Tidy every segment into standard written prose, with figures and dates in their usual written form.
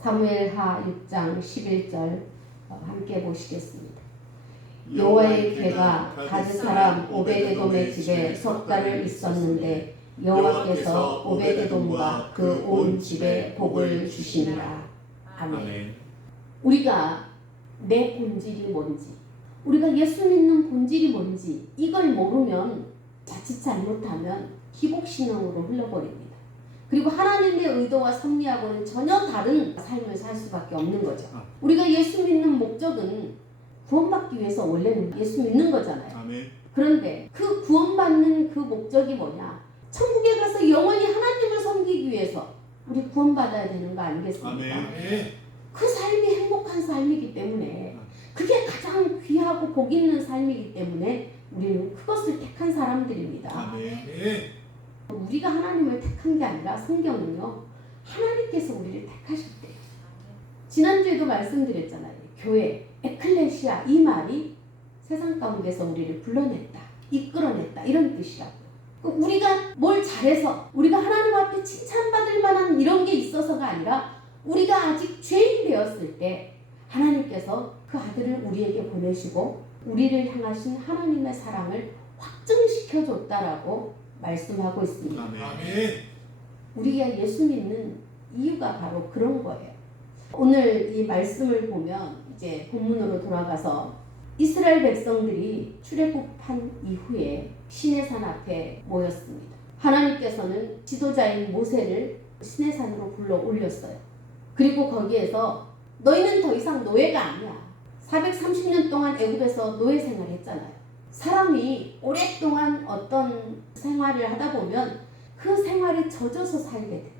사무엘하 6장 11절 함께 보시겠습니다. 여호와의 궤가 가드 사람 오베데돔의 집에 석 달을 있었는데 여호와께서 오베데돔과 그 온 집에 복을 주시니라. 아멘. 우리가 내 본질이 뭔지, 우리가 예수 믿는 본질이 뭔지 이걸 모르면 자칫 잘못하면 기복신앙으로 흘러버립니다. 그리고 하나님의 의도와 섭리하고는 전혀 다른 삶을 살 수밖에 없는 거죠. 우리가 예수 믿는 목적은 구원받기 위해서 원래는 예수 믿는 거잖아요. 아멘. 그런데 그 구원받는 그 목적이 뭐냐? 천국에 가서 영원히 하나님을 섬기기 위해서 우리 구원받아야 되는 거 아니겠습니까? 아멘. 그 삶이 행복한 삶이기 때문에, 그게 가장 귀하고 복 있는 삶이기 때문에 우리는 그것을 택한 사람들입니다. 아멘. 우리가 하나님을 택한 게 아니라 성경은요, 하나님께서 우리를 택하셨대요. 지난주에도 말씀드렸잖아요. 교회, 에클레시아, 이 말이 세상 가운데서 우리를 불러냈다, 이끌어냈다, 이런 뜻이라고요. 우리가 뭘 잘해서 우리가 하나님 앞에 칭찬받을 만한 이런 게 있어서가 아니라, 우리가 아직 죄인이 되었을 때 하나님께서 그 아들을 우리에게 보내시고 우리를 향하신 하나님의 사랑을 확증시켜줬다라고 말씀하고 있습니다. 아멘. 우리가 예수 믿는 이유가 바로 그런 거예요. 오늘 이 말씀을 보면 이제 본문으로 돌아가서 이스라엘 백성들이 출애굽한 이후에 시내산 앞에 모였습니다. 하나님께서는 지도자인 모세를 시내산으로 불러 올렸어요. 그리고 거기에서 너희는 더 이상 노예가 아니야. 430년 동안 애굽에서 노예 생활했잖아요. 사람이 오랫동안 어떤 생활을 하다 보면 그 생활에 젖어서 살게 돼.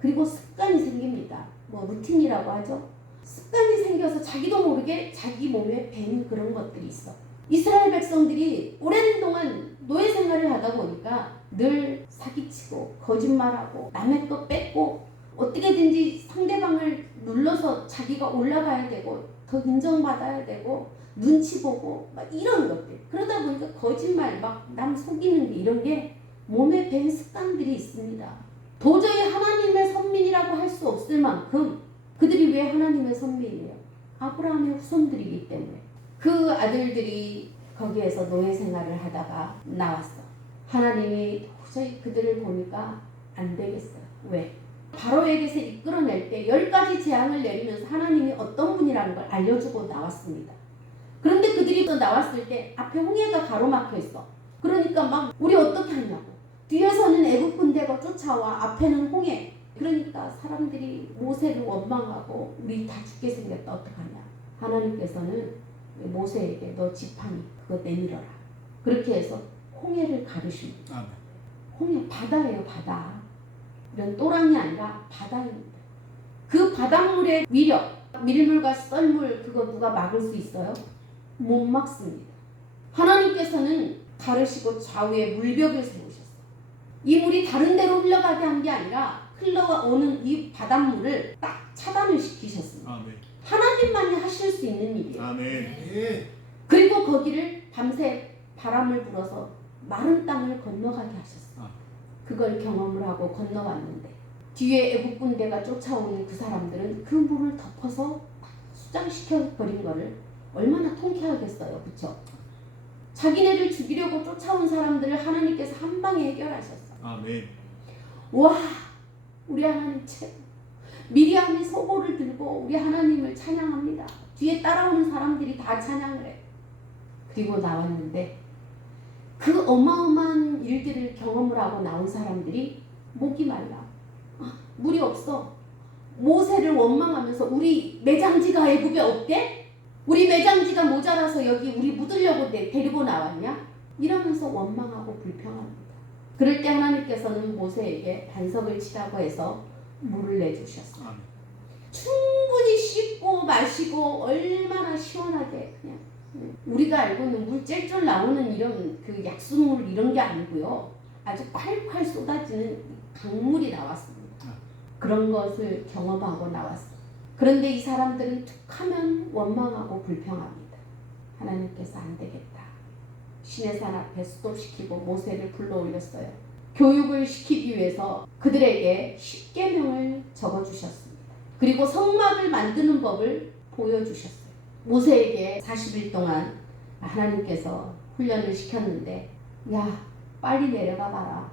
그리고 습관이 생깁니다. 뭐 루틴이라고 하죠. 습관이 생겨서 자기도 모르게 자기 몸에 밴 그런 것들이 있어. 이스라엘 백성들이 오랜 동안 노예 생활을 하다 보니까 늘 사기치고 거짓말하고 남의 것 뺏고 어떻게든지 상대방을 눌러서 자기가 올라가야 되고 더 인정받아야 되고 눈치 보고 막 이런 것들. 그러다 보니까 거짓말, 막 남 속이는 게, 이런 게 몸에 밴 습관들이 있습니다. 도저히 하나님의 선민이라고 할 수 없을 만큼 그들이 왜 하나님의 선민이에요? 아브라함의 후손들이기 때문에. 그 아들들이 거기에서 노예 생활을 하다가 나왔어. 하나님이 도저히 그들을 보니까 안 되겠어요. 왜? 바로에게서 이끌어낼 때 10가지 재앙을 내리면서 하나님이 어떤 분이라는 걸 알려주고 나왔습니다. 그런데 그들이 또 나왔을 때 앞에 홍해가 가로막혀 있어. 그러니까 막 우리 어떻게 하냐고. 뒤에서는 애국 군대가 쫓아와, 앞에는 홍해. 그러니까 사람들이 모세를 원망하고 우리 다 죽게 생겼다, 어떡하냐. 하나님께서는 모세에게 너 지팡이 그거 내밀어라. 그렇게 해서 홍해를 가르십니다. 홍해, 바다예요, 바다. 이런 또랑이 아니라 바다입니다. 그 바닷물의 위력, 밀물과 썰물, 그거 누가 막을 수 있어요? 못 막습니다. 하나님께서는 가르시고 좌우에 물벽을 세우셨어요. 이 물이 다른 데로 흘러가게 한 게 아니라 흘러오는 이 바닷물을 딱 차단을 시키셨습니다. 아멘. 하나님만이 하실 수 있는 일이에요. 아멘. 그리고 거기를 밤새 바람을 불어서 마른 땅을 건너가게 하셨어요. 그걸 경험을 하고 건너왔는데 뒤에 애국 군대가 쫓아오는 그 사람들은 그 물을 덮어서 수장시켜버린 거를 얼마나 통쾌하겠어요. 그쵸? 자기네를 죽이려고 쫓아온 사람들을 하나님께서 한 방에 해결하셨어요. 아멘. 와, 우리 하나님 최고. 미리암이 소고를 들고 우리 하나님을 찬양합니다. 뒤에 따라오는 사람들이 다 찬양을 해. 그리고 나왔는데 그 어마어마한 일들을 경험을 하고 나온 사람들이 목이 말라. 물이 없어. 모세를 원망하면서 우리 매장지가 애굽에 없대? 우리 매장지가 모자라서 여기 우리 묻으려고 데리고 나왔냐? 이러면서 원망하고 불평합니다. 그럴 때 하나님께서는 모세에게 반석을 치라고 해서 물을 내주셨어요. 충분히 씻고 마시고 얼마나 시원하게 그냥. 우리가 알고 있는 물 찔찔 나오는 이런 그 약수물 이런 게 아니고요. 아주 콸콸 쏟아지는 강물이 나왔습니다. 그런 것을 경험하고 나왔어요. 그런데 이 사람들은 툭하면 원망하고 불평합니다. 하나님께서 안 되겠다. 시내산 앞에 스톱시키고 모세를 불러 올렸어요. 교육을 시키기 위해서 그들에게 10계명을 적어주셨습니다. 그리고 성막을 만드는 법을 보여주셨어요. 모세에게 40일 동안 하나님께서 훈련을 시켰는데 야 빨리 내려가 봐라.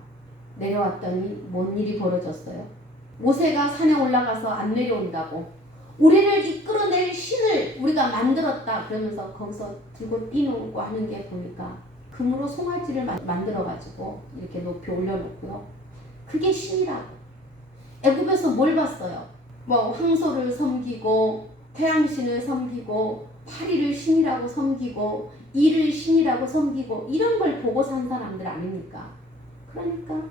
내려왔더니 뭔 일이 벌어졌어요. 모세가 산에 올라가서 안 내려온다고 우리를 이끌어낼 신을 우리가 만들었다 그러면서 거기서 들고 뛰노고 하는 게 보니까 금으로 송아지를 만들어 가지고 이렇게 높이 올려놓고요. 그게 신이라고. 애굽에서 뭘 봤어요? 뭐 황소를 섬기고 태양신을 섬기고 파리를 신이라고 섬기고 이를 신이라고 섬기고 이런 걸 보고 산 사람들 아닙니까? 그러니까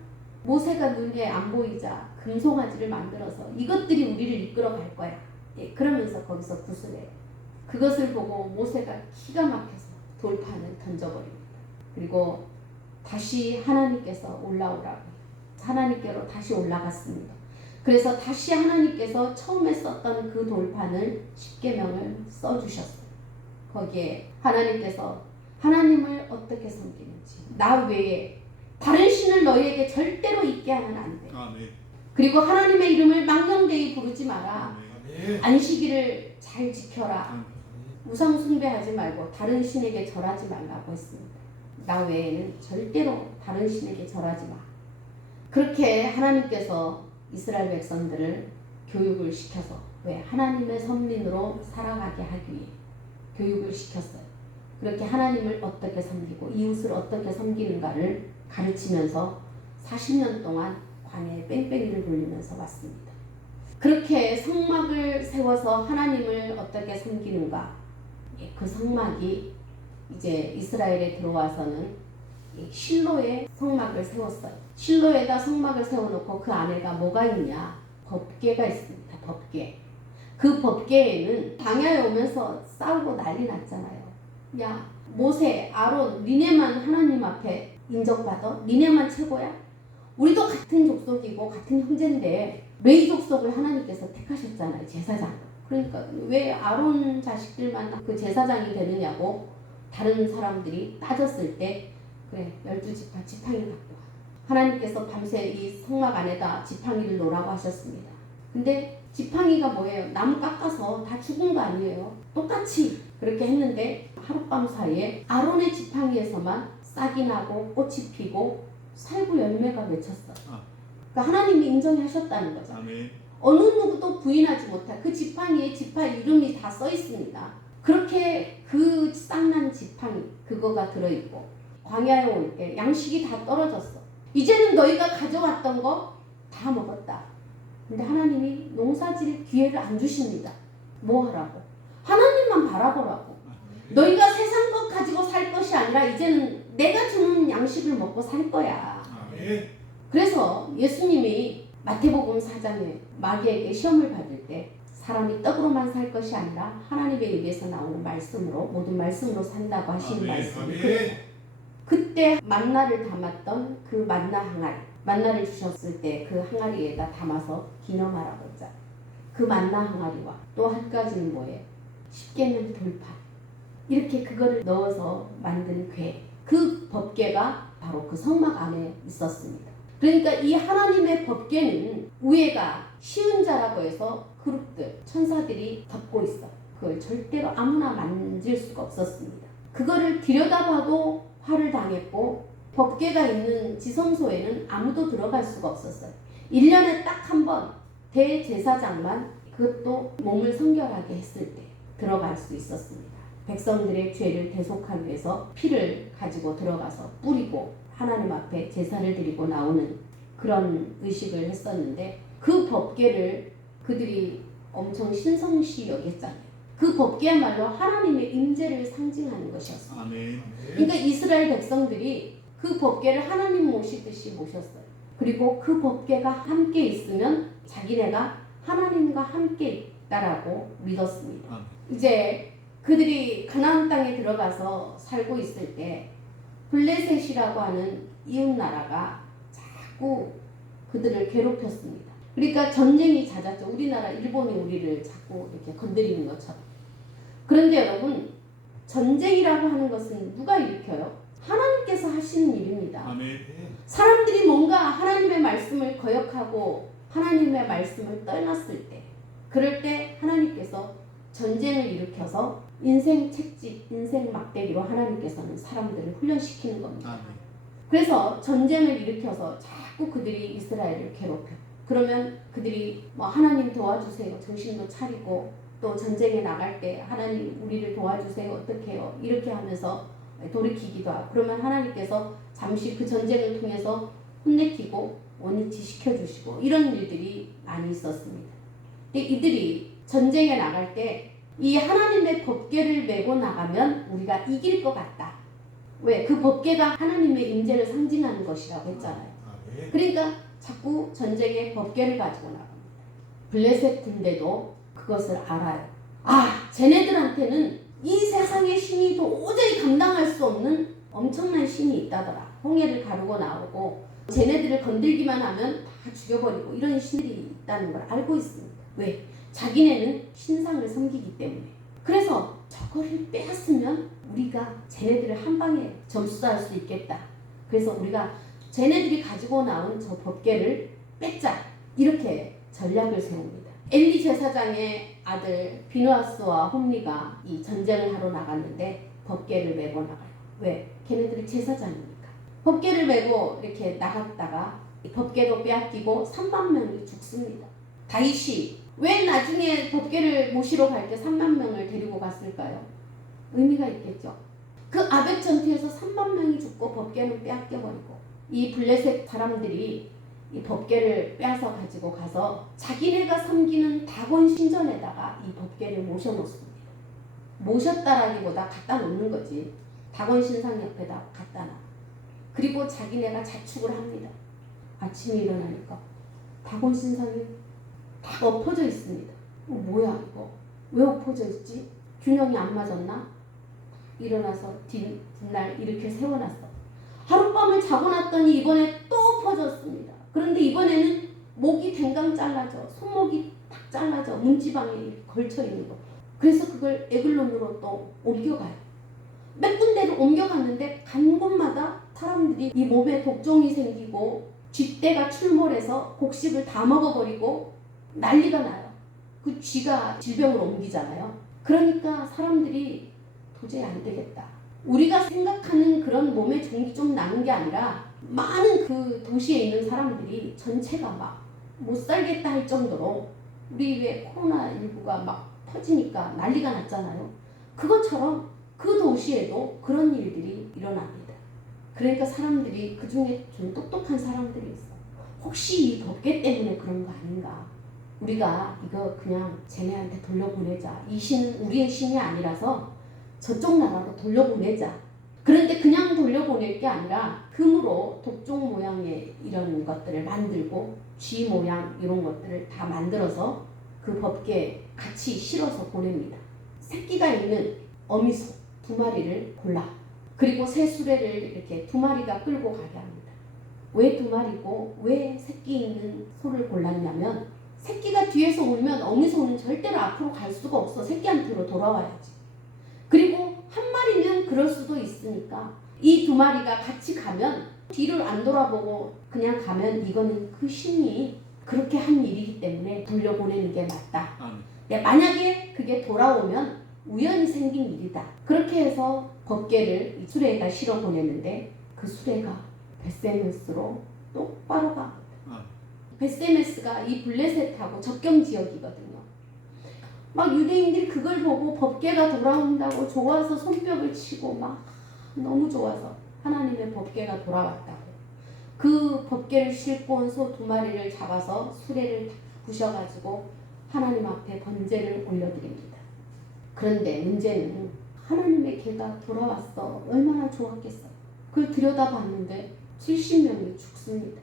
모세가 눈에 안 보이자 금송아지를 만들어서 이것들이 우리를 이끌어 갈 거야. 예, 그러면서 거기서 구슬해요. 그것을 보고 모세가 기가 막혀서 돌판을 던져버립니다. 그리고 다시 하나님께서 올라오라고 하나님께로 다시 올라갔습니다. 그래서 다시 하나님께서 처음에 썼던 그 돌판을 십계명을 써주셨어요. 거기에 하나님께서 하나님을 어떻게 섬기는지 나 외에 다른 신을 너희에게 절대로 있게 하면 안 돼. 아멘. 그리고 하나님의 이름을 망령되이 부르지 마라. 아멘. 안식일을 잘 지켜라. 우상 숭배하지 말고 다른 신에게 절하지 말라고 했습니다. 나 외에는 절대로 다른 신에게 절하지 마. 그렇게 하나님께서 이스라엘 백성들을 교육을 시켜서 왜 하나님의 선민으로 살아가게 하기 위해 교육을 시켰어요. 그렇게 하나님을 어떻게 섬기고 이웃을 어떻게 섬기는가를 가르치면서 40년 동안 광야에 뺑뺑이를 돌리면서 왔습니다. 그렇게 성막을 세워서 하나님을 어떻게 섬기는가, 그 성막이 이제 이스라엘에 들어와서는 실로에 성막을 세웠어요. 실로에다 성막을 세워놓고 그 안에가 뭐가 있냐? 법궤가 있습니다. 법궤. 그 법궤에는 광야에 오면서 싸우고 난리 났잖아요. 야 모세, 아론, 니네만 하나님 앞에 인정받아? 니네만 최고야? 우리도 같은 족속이고 같은 형제인데 레위 족속을 하나님께서 택하셨잖아요. 제사장. 그러니까 왜 아론 자식들만 그 제사장이 되느냐고 다른 사람들이 따졌을 때 그래 12지파 지팡이 갖고 와. 하나님께서 밤새 이 성막 안에다 지팡이를 놓으라고 하셨습니다. 근데 지팡이가 뭐예요? 나무 깎아서 다 죽은 거 아니에요. 똑같이 그렇게 했는데 하룻밤 사이에 아론의 지팡이에서만 싹이 나고 꽃이 피고 살구 열매가 맺혔어. 그러니까 하나님이 인정하셨다는 거죠. 아멘. 어느 누구도 부인하지 못할 그 지팡이에 지파 이름이 다 써 있습니다. 그렇게 그 쌍난 지팡이 그거가 들어있고 광야에 올 때 양식이 다 떨어졌어. 이제는 너희가 가져왔던 거 다 먹었다. 근데 하나님이 농사질 기회를 안 주십니다. 뭐 하라고? 하나님만 바라보라고. 너희가 세상 것 가지고 살 것이 아니라 이제는 내가 주는 양식을 먹고 살 거야. 아멘. 그래서 예수님이 마태복음 4장에 마귀에게 시험을 받을 때 사람이 떡으로만 살 것이 아니라 하나님의 입에서 나오는 말씀으로 모든 말씀으로 산다고 하시는 말씀이 그때 만나를 담았던 그 만나 항아리 만나를 주셨을 때 그 항아리에다 담아서 기념하라고 했잖아요. 그 만나 항아리와 또 한 가지는 뭐예요? 십계명 돌판 이렇게 그거를 넣어서 만든 궤 그 법궤가 바로 그 성막 안에 있었습니다. 그러니까 이 하나님의 법궤는 위에가 쉬운 자라고 해서 그룹들 천사들이 덮고 있어. 그걸 절대로 아무나 만질 수가 없었습니다. 그거를 들여다봐도 화를 당했고 법궤가 있는 지성소에는 아무도 들어갈 수가 없었어요. 1년에 딱 한 번 대제사장만 그것도 몸을 성결하게 했을 때 들어갈 수 있었습니다. 백성들의 죄를 대속하기 위해서 피를 가지고 들어가서 뿌리고 하나님 앞에 제사를 드리고 나오는 그런 의식을 했었는데 그 법궤를 그들이 엄청 신성시 여겼잖아요. 그 법궤야말로 하나님의 임재를 상징하는 것이었어요. 아멘. 그러니까 이스라엘 백성들이 그 법궤를 하나님 모시듯이 모셨어요. 그리고 그 법궤가 함께 있으면 자기네가 하나님과 함께 있다라고 믿었습니다. 이제 그들이 가나안 땅에 들어가서 살고 있을 때 블레셋이라고 하는 이웃 나라가 자꾸 그들을 괴롭혔습니다. 그러니까 전쟁이 잦았죠. 우리나라 일본이 우리를 자꾸 이렇게 건드리는 것처럼. 그런데 여러분 전쟁이라고 하는 것은 누가 일으켜요? 하나님께서 하시는 일입니다. 아멘. 사람들이 뭔가 하나님의 말씀을 거역하고 하나님의 말씀을 떠났을 때 그럴 때 하나님께서 전쟁을 일으켜서 인생 채찍, 인생 막대기로 하나님께서는 사람들을 훈련시키는 겁니다. 아멘. 그래서 전쟁을 일으켜서 자꾸 그들이 이스라엘을 괴롭혀. 그러면 그들이 뭐 하나님 도와주세요. 정신도 차리고 또 전쟁에 나갈 때 하나님 우리를 도와주세요. 어떻게 해요? 이렇게 하면서 돌이키기도 하고 그러면 하나님께서 잠시 그 전쟁을 통해서 혼내키고 원위치 시켜주시고 이런 일들이 많이 있었습니다. 근데 이들이 전쟁에 나갈 때 이 하나님의 법궤를 메고 나가면 우리가 이길 것 같다. 왜? 그 법궤가 하나님의 임재를 상징하는 것이라고 했잖아요. 아멘. 그러니까 자꾸 전쟁에 법궤를 가지고 나갑니다. 블레셋 군대도 그것을 알아요. 아, 쟤네들한테는 이 세상의 신이 도저히 감당할 수 없는 엄청난 신이 있다더라. 홍해를 가르고 나오고 쟤네들을 건들기만 하면 다 죽여버리고 이런 신들이 있다는 걸 알고 있습니다. 왜? 자기네는 신상을 섬기기 때문에. 그래서 저거를 빼앗으면 우리가 쟤네들을 한 방에 점수할 수 있겠다. 그래서 우리가 쟤네들이 가지고 나온 저 법궤를 뺏자. 이렇게 전략을 세웁니다. 엘리 제사장의 아들 비누아스와 홈리가 이 전쟁을 하러 나갔는데 법궤를 메고 나가요. 왜? 걔네들이 제사장이니까. 법궤를 메고 이렇게 나갔다가 법궤도 빼앗기고 3만 명이 죽습니다. 다윗이 왜 나중에 법궤를 모시러 갈 때 3만 명을 데리고 갔을까요? 의미가 있겠죠. 그 아벡 전투에서 3만 명이 죽고 법궤는 빼앗겨버리고 이 블레셋 사람들이 이 법궤를 빼앗아 가지고 가서 자기네가 섬기는 다곤 신전에다가 이 법궤를 모셔놓습니다. 모셨다라기보다 갖다 놓는 거지. 다곤 신상 옆에다 갖다 놔. 그리고 자기네가 자축을 합니다. 아침에 일어나니까 다곤 신상이 다 엎어져 있습니다. 뭐야 이거? 왜 엎어져 있지? 균형이 안 맞았나? 일어나서 뒷날 이렇게 세워놨어. 하룻밤을 자고 났더니 이번에 또 엎어졌습니다. 그런데 이번에는 목이 댕강 잘라져. 손목이 딱 잘라져. 문지방에 걸쳐 있는 거. 그래서 그걸 에글론으로 또 옮겨가요. 몇 군데를 옮겨갔는데 간 곳마다 사람들이 이 몸에 독종이 생기고 쥐떼가 출몰해서 곡식을 다 먹어버리고 난리가 나요. 그 쥐가 질병으로 옮기잖아요. 그러니까 사람들이 도저히 안 되겠다. 우리가 생각하는 그런 몸에 종이 좀 나는 게 아니라 많은 그 도시에 있는 사람들이 전체가 막 못 살겠다 할 정도로 우리 왜 코로나19가 막 퍼지니까 난리가 났잖아요. 그것처럼 그 도시에도 그런 일들이 일어납니다. 그러니까 사람들이 그 중에 좀 똑똑한 사람들이 있어. 혹시 이 법궤 때문에 그런 거 아닌가? 우리가 이거 그냥 쟤네한테 돌려보내자. 이 신은 우리의 신이 아니라서 저쪽 나라로 돌려보내자. 그런데 그냥 돌려보낼 게 아니라 금으로 독종 모양의 이런 것들을 만들고 쥐 모양 이런 것들을 다 만들어서 그 법궤에 같이 실어서 보냅니다. 새끼가 있는 어미소 2마리를 골라. 그리고 새 수레를 이렇게 2마리가 끌고 가게 합니다. 왜 2마리고 왜 새끼 있는 소를 골랐냐면 새끼가 뒤에서 울면 어미소는 절대로 앞으로 갈 수가 없어. 새끼한테로 돌아와야지. 그리고 한 마리는 그럴 수도 있으니까 이 2마리가 같이 가면 뒤를 안 돌아보고 그냥 가면 이거는 그 신이 그렇게 한 일이기 때문에 돌려보내는 게 맞다. 만약에 그게 돌아오면 우연히 생긴 일이다. 그렇게 해서 법궤를 이 수레에다 실어 보냈는데 그 수레가 베세메스로 똑바로 가. 베세메스가 이 블레셋하고 접경 지역이거든요. 막 유대인들이 그걸 보고 법궤가 돌아온다고 좋아서 손뼉을 치고 막 너무 좋아서 하나님의 법궤가 돌아왔다고. 그 법궤를 싣고 온 소 2마리를 잡아서 수레를 부셔가지고 하나님 앞에 번제를 올려드립니다. 그런데 문제는 하나님의 궤가 돌아왔어. 얼마나 좋았겠어. 그걸 들여다봤는데 70명이 죽습니다.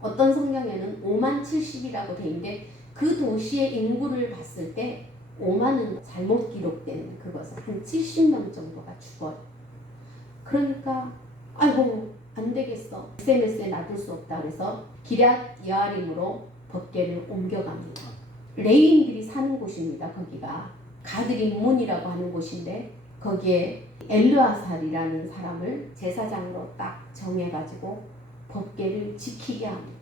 어떤 성경에는 5만 70이라고 돼 있는데 그 도시의 인구를 봤을 때 5만은 잘못 기록된 그것은 한 70명 정도가 죽어요. 그러니까 아이고 안 되겠어. SMS에 놔둘 수 없다. 그래서 기럇 여아림으로 법궤를 옮겨갑니다. 레위인들이 사는 곳입니다. 거기가 가드림몬이라고 하는 곳인데 거기에 엘르아살이라는 사람을 제사장으로 딱 정해가지고 법궤를 지키게 합니다.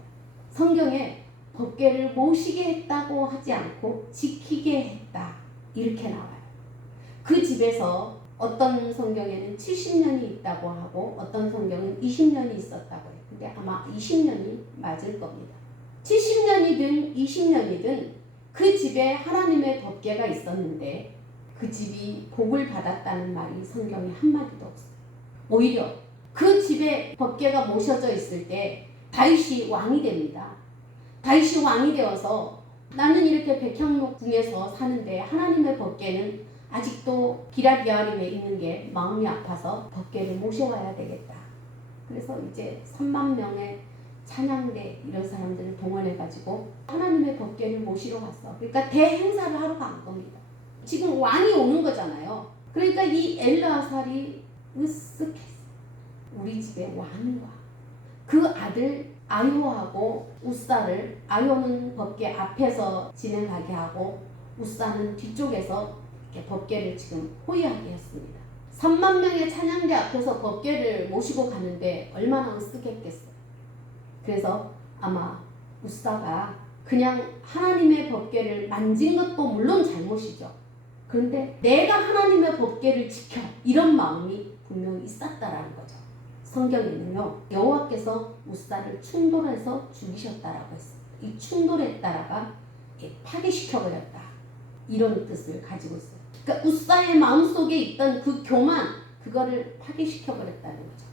성경에 법궤를 모시게 했다고 하지 않고 지키게 했다. 이렇게 나와요. 그 집에서 어떤 성경에는 70년이 있다고 하고 어떤 성경은 20년이 있었다고 해요. 근데 아마 20년이 맞을 겁니다. 70년이든 20년이든 그 집에 하나님의 법궤가 있었는데 그 집이 복을 받았다는 말이 성경에 한마디도 없어요. 오히려 그 집에 법궤가 모셔져 있을 때 다윗이 왕이 됩니다. 다윗이 왕이 되어서 나는 이렇게 백향목 궁에서 사는데 하나님의 법궤는 아직도 기럇여아림에 있는 게 마음이 아파서 법궤를 모셔와야 되겠다. 그래서 이제 3만 명의 찬양대 이런 사람들을 동원해가지고 하나님의 법궤를 모시러 갔어. 그러니까 대행사를 하러 간 겁니다. 지금 왕이 오는 거잖아요. 그러니까 이 엘르아살이 으쓱했어. 우리 집에 왕이 와. 그 아들 아요하고 우사를, 아요는 법궤 앞에서 진행하게 하고 우사는 뒤쪽에서 이렇게 법궤를 지금 호위하게 했습니다. 3만 명의 찬양대 앞에서 법궤를 모시고 가는데 얼마나 으쓱했겠어요. 그래서 아마 우사가 그냥 하나님의 법궤를 만진 것도 물론 잘못이죠. 그런데 내가 하나님의 법궤를 지켜, 이런 마음이 분명히 있었다라는 거죠. 성경에는요, 여호와께서 우사를 충돌해서 죽이셨다라고 했습니다. 이 충돌했다라가 파괴시켜버렸다, 이런 뜻을 가지고 있어요. 그러니까 우사의 마음속에 있던 그 교만, 그거를 파괴시켜버렸다는 거죠.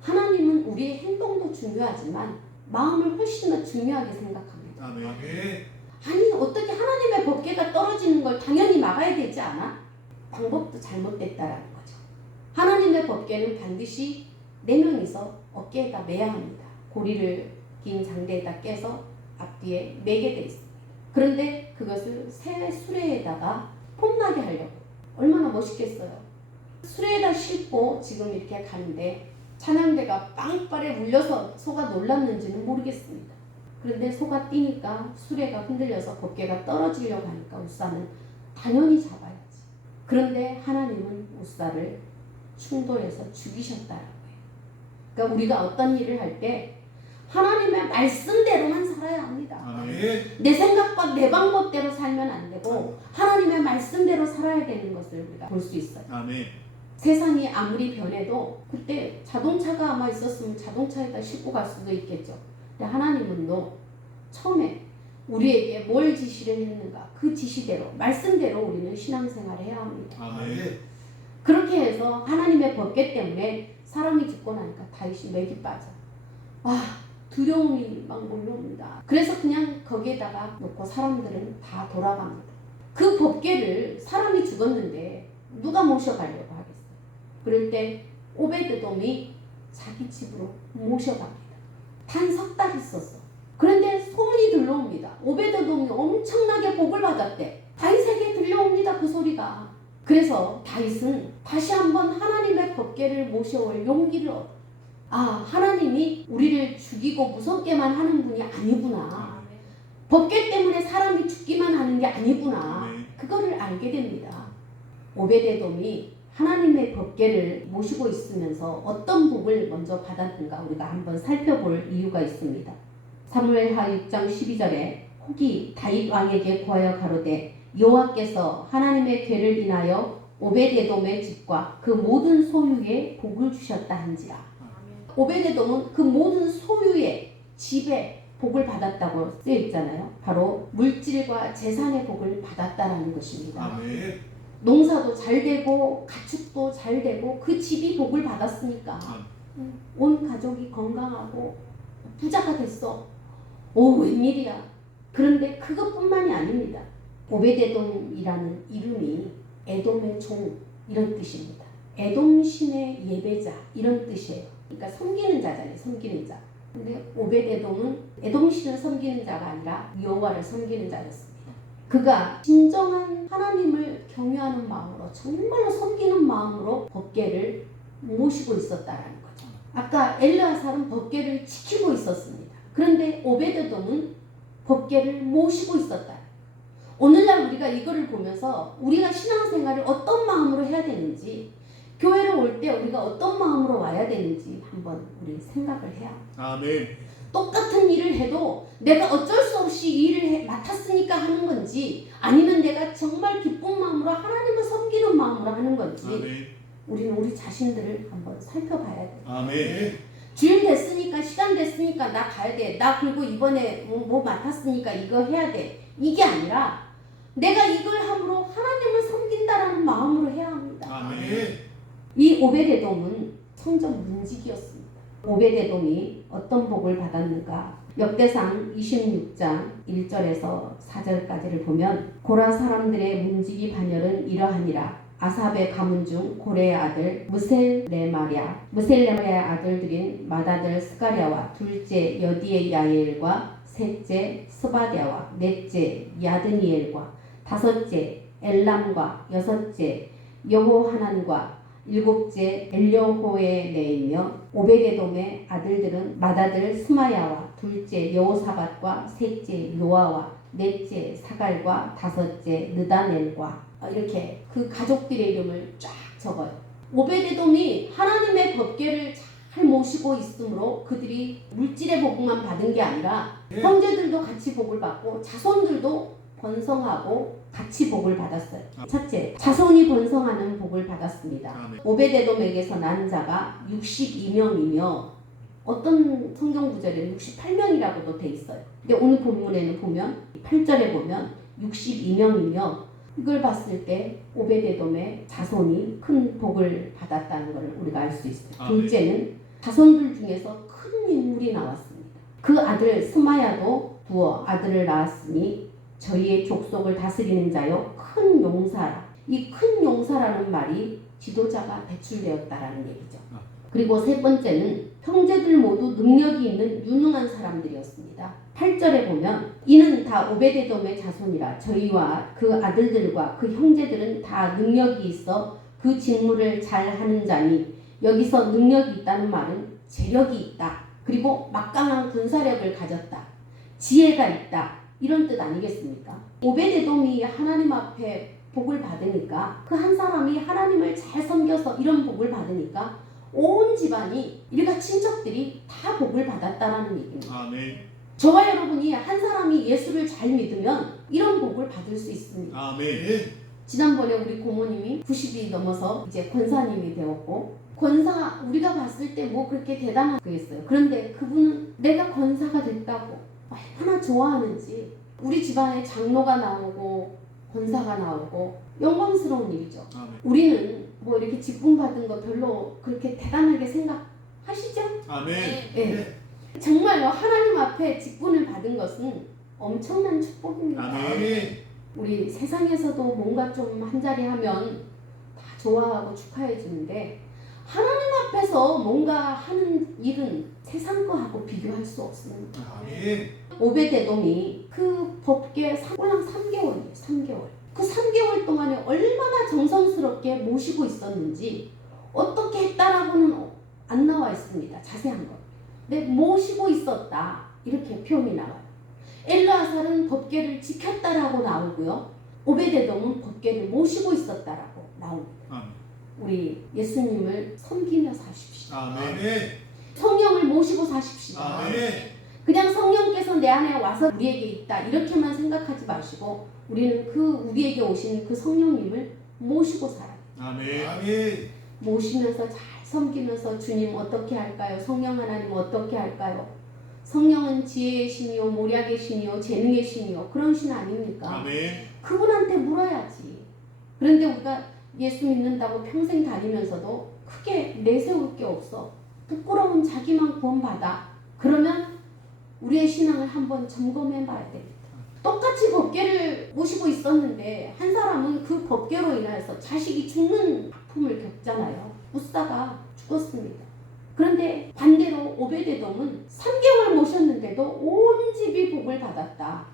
하나님은 우리의 행동도 중요하지만 마음을 훨씬 더 중요하게 생각합니다. 아멘. 아니, 어떻게 하나님의 법궤가 떨어지는 걸 당연히 막아야 되지 않아? 방법도 잘못됐다라는 거죠. 하나님의 법궤는 반드시 4명이서 어깨에다 매야 합니다. 고리를 긴 장대에다 깨서 앞뒤에 매게 돼 있습니다. 그런데 그것을 새 수레에다가 폼나게 하려고, 얼마나 멋있겠어요. 수레에다 싣고 지금 이렇게 가는데 찬양대가 빵빠레 물려서 소가 놀랐는지는 모르겠습니다. 그런데 소가 뛰니까 수레가 흔들려서 법궤가 떨어지려고 하니까 우사는 당연히 잡아야지. 그런데 하나님은 우사를 충돌해서 죽이셨다라고 해요. 그러니까 우리가 어떤 일을 할 때 하나님의 말씀대로만 살아야 합니다. 아멘. 내 생각과 내 방법대로 살면 안 되고 하나님의 말씀대로 살아야 되는 것을 우리가 볼 수 있어요. 아멘. 세상이 아무리 변해도 그때 자동차가 아마 있었으면 자동차에다 싣고 갈 수도 있겠죠. 근데 하나님은 처음에 우리에게 뭘 지시를 했는가, 그 지시대로, 말씀대로 우리는 신앙생활을 해야 합니다. 아멘. 그렇게 해서 하나님의 법궤 때문에 사람이 죽고 나니까 다윗이 맥이 빠져. 두려움이 막 몰려옵니다. 그래서 그냥 거기에다가 놓고 사람들은 다 돌아갑니다. 그 법궤를 사람이 죽었는데 누가 모셔가려고 하겠어요. 그럴 때 오베드돔이 자기 집으로 모셔갑니다. 단 3달 있었어. 그런데 소문이 들려옵니다. 오베드돔이 엄청나게 복을 받았대. 다윗에게 들려옵니다, 그 소리가. 그래서 다윗은 다시 한번 하나님의 법궤를 모셔올 용기를 얻어. 하나님이 우리를 죽이고 무섭게만 하는 분이 아니구나. 법궤 때문에 사람이 죽기만 하는 게 아니구나. 그거를 알게 됩니다. 오베데돔이 하나님의 법궤를 모시고 있으면서 어떤 복을 먼저 받았는가 우리가 한번 살펴볼 이유가 있습니다. 사무엘하 6장 12절에 혹이 다윗 왕에게 구하여 가로되 여호와께서 하나님의 궤를 인하여 오베데돔의 집과 그 모든 소유에 복을 주셨다 한지라. 오베데돔은 그 모든 소유의 집에 복을 받았다고 쓰여 있잖아요. 바로 물질과 재산의 복을 받았다라는 것입니다. 아멘. 농사도 잘 되고 가축도 잘 되고 그 집이 복을 받았으니까 온 가족이 건강하고 부자가 됐어. 웬일이야. 그런데 그것뿐만이 아닙니다. 오베데돔이라는 이름이 에돔의 종, 이런 뜻입니다. 에돔 신의 예배자, 이런 뜻이에요. 그러니까 섬기는 자잖아요. 섬기는 자. 근데 오베데돔은 에돔 신을 섬기는 자가 아니라 여호와를 섬기는 자였습니다. 그가 진정한 하나님을 경외하는 마음으로, 정말로 섬기는 마음으로 법궤를 모시고 있었다라는 거죠. 아까 엘르아살은 법궤를 지키고 있었습니다. 그런데 오베데돔은 법궤를 모시고 있었다. 오늘날 우리가 이거를 보면서 우리가 신앙생활을 어떤 마음으로 해야 되는지, 교회를 올 때 우리가 어떤 마음으로 와야 되는지 한번 우리 생각을 해야 합니다. 아멘. 똑같은 일을 해도 내가 어쩔 수 없이 이 일을 맡았으니까 하는 건지 아니면 내가 정말 기쁜 마음으로 하나님을 섬기는 마음으로 하는 건지 아멘. 우리는 우리 자신들을 한번 살펴봐야 돼요. 아멘. 주일 됐으니까 시간 됐으니까 나 가야 돼. 나 그리고 이번에 뭐 맡았으니까 이거 해야 돼. 이게 아니라 내가 이걸 함으로 하나님을 섬긴다라는 마음으로 해야 합니다. 아멘. 이 오베데돔은 성전 문지기였습니다. 오베데돔이 어떤 복을 받았는가? 역대상 26장 1절에서 4절까지를 보면 고라 사람들의 문지기 반열은 이러하니라. 아삽의 가문 중 고레의 아들 무셀레마의 아들들인 맏아들 스가랴와 둘째 여디의 야엘과 셋째 스바랴와 넷째 야드니엘과 다섯째 엘람과 여섯째 여호하난과 일곱째 엘려호의 네이며 오베데돔의 아들들은 맏아들 스마야와 둘째 여호사밧과 셋째 요아와 넷째 사갈과 다섯째 느다넬과 이렇게 그 가족들의 이름을 쫙 적어요. 오베데돔이 하나님의 법궤를 잘 모시고 있으므로 그들이 물질의 복만 받은 게 아니라 형제들도 같이 복을 받고 자손들도 번성하고 같이 복을 받았어요. 첫째, 자손이 번성하는 복을 받았습니다. 아멘. 오베데돔에게서 난 자가 62명이며 어떤 성경 구절에 68명이라고도 돼 있어요. 근데 오늘 본문에는 보면 8절에 보면 62명이며 이걸 봤을 때 오베데돔의 자손이 큰 복을 받았다는 것을 우리가 알 수 있어요. 아멘. 둘째는 자손들 중에서 큰 인물이 나왔습니다. 그 아들 스마야도 두어 아들을 낳았으니 저희의 족속을 다스리는 자요 큰 용사라. 이 큰 용사라는 말이 지도자가 배출되었다라는 얘기죠. 그리고 세 번째는 형제들 모두 능력이 있는 유능한 사람들이었습니다. 8절에 보면 이는 다 오베데돔의 자손이라. 저희와 그 아들들과 그 형제들은 다 능력이 있어 그 직무를 잘 하는 자니, 여기서 능력이 있다는 말은 재력이 있다. 그리고 막강한 군사력을 가졌다. 지혜가 있다. 이런 뜻 아니겠습니까? 오베데돔이 하나님 앞에 복을 받으니까 그 한 사람이 하나님을 잘 섬겨서 이런 복을 받으니까 온 집안이 일가 친척들이 다 복을 받았다라는 얘기입니다. 아멘. 저와 여러분이 한 사람이 예수를 잘 믿으면 이런 복을 받을 수 있습니다. 아멘. 지난번에 우리 고모님이 90이 넘어서 이제 권사님이 되었고, 권사 우리가 봤을 때 뭐 그렇게 대단한 거였어요. 그런데 그분은 내가 권사가 됐다고 얼마나 좋아하는지, 우리 집안에 장로가 나오고 권사가 나오고 영광스러운 일이죠. 아멘. 우리는 뭐 이렇게 직분 받은 거 별로 그렇게 대단하게 생각하시죠? 아멘. 예. 정말로 하나님 앞에 직분을 받은 것은 엄청난 축복입니다. 아멘. 우리 세상에서도 뭔가 좀 한 자리 하면 다 좋아하고 축하해 주는데 하나님 앞에서 뭔가 하는 일은 세상 거하고 비교할 수 없습니다. 아멘. 오베데돔이 그 법궤 꼴랑 3개월이에요. 3개월. 그 3개월 동안에 얼마나 정성스럽게 모시고 있었는지 어떻게 했다라고는 안 나와 있습니다. 자세한 거. 근데 모시고 있었다. 이렇게 표현이 나와요. 엘르아살은 법궤를 지켰다라고 나오고요. 오베데돔은 법궤를 모시고 있었다라고 나옵니다. 아멘. 우리 예수님을 섬기며 사십시오. 아멘. 성령을 모시고 사십시오. 아멘. 그냥 성령께서 내 안에 와서 우리에게 있다 이렇게만 생각하지 마시고 우리는 그 우리에게 오신 그 성령님을 모시고 살아요. 아멘. 아멘. 모시면서 잘 섬기면서 주님 어떻게 할까요? 성령 하나님 어떻게 할까요? 성령은 지혜의 신이요 모략의 신이요 재능의 신이요 그런 신 아닙니까? 아멘. 그분한테 물어야지. 그런데 우리가 예수 믿는다고 평생 다니면서도 크게 내세울 게 없어. 부끄러운 자기만 구원받아. 그러면 우리의 신앙을 한번 점검해 봐야 됩니다. 똑같이 법궤를 모시고 있었는데 한 사람은 그 법궤로 인해서 자식이 죽는 아픔을 겪잖아요. 무사가 죽었습니다. 그런데 반대로 오베데돔은 3개월 모셨는데도 온 집이 복을 받았다.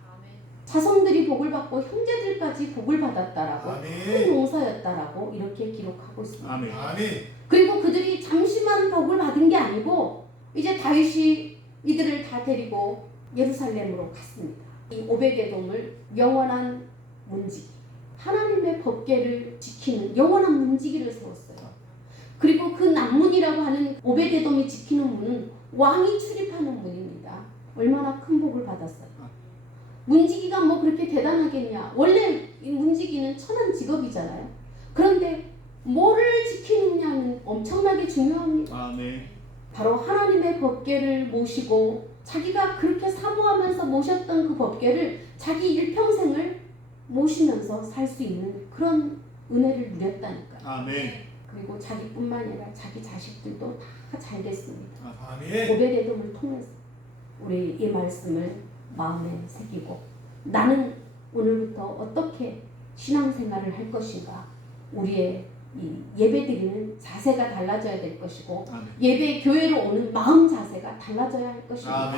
자손들이 복을 받고 형제들까지 복을 받았다라고 큰 용사였다라고 이렇게 기록하고 있습니다. 아멘. 아멘. 그리고 그들이 잠시만 복을 받은 게 아니고 이제 다윗이 이들을 다 데리고 예루살렘으로 갔습니다. 이 오베데돔을 영원한 문지기, 하나님의 법궤를 지키는 영원한 문지기를 세웠어요. 그리고 그 남문이라고 하는 오베데돔이 지키는 문은 왕이 출입하는 문입니다. 얼마나 큰 복을 받았어요. 문지기가 뭐 그렇게 대단하겠냐. 원래 이 문지기는 천한 직업이잖아요. 그런데 뭐를 지키느냐는 엄청나게 중요합니다. 바로 하나님의 법궤를 모시고 자기가 그렇게 사모하면서 모셨던 그 법궤를 자기 일평생을 모시면서 살 수 있는 그런 은혜를 누렸다니까요. 그리고 자기뿐만 아니라 자기 자식들도 다 잘 됐습니다. 아멘. 오베데돔을 통해서 우리 이 말씀을 마음에 새기고 나는 오늘부터 어떻게 신앙생활을 할 것인가. 우리의 이 예배드리는 자세가 달라져야 될 것이고 예배 교회로 오는 마음 자세가 달라져야 할 것입니다.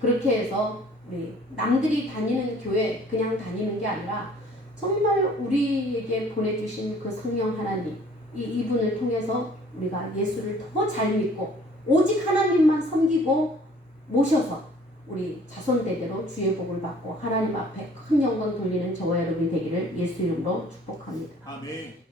그렇게 해서 우리 남들이 다니는 교회 그냥 다니는 게 아니라 정말 우리에게 보내주신 그 성령 하나님 이분을 통해서 우리가 예수를 더 잘 믿고 오직 하나님만 섬기고 모셔서 우리 자손대대로 주의 복을 받고 하나님 앞에 큰 영광 돌리는 저와 여러분이 되기를 예수 이름으로 축복합니다. 아멘.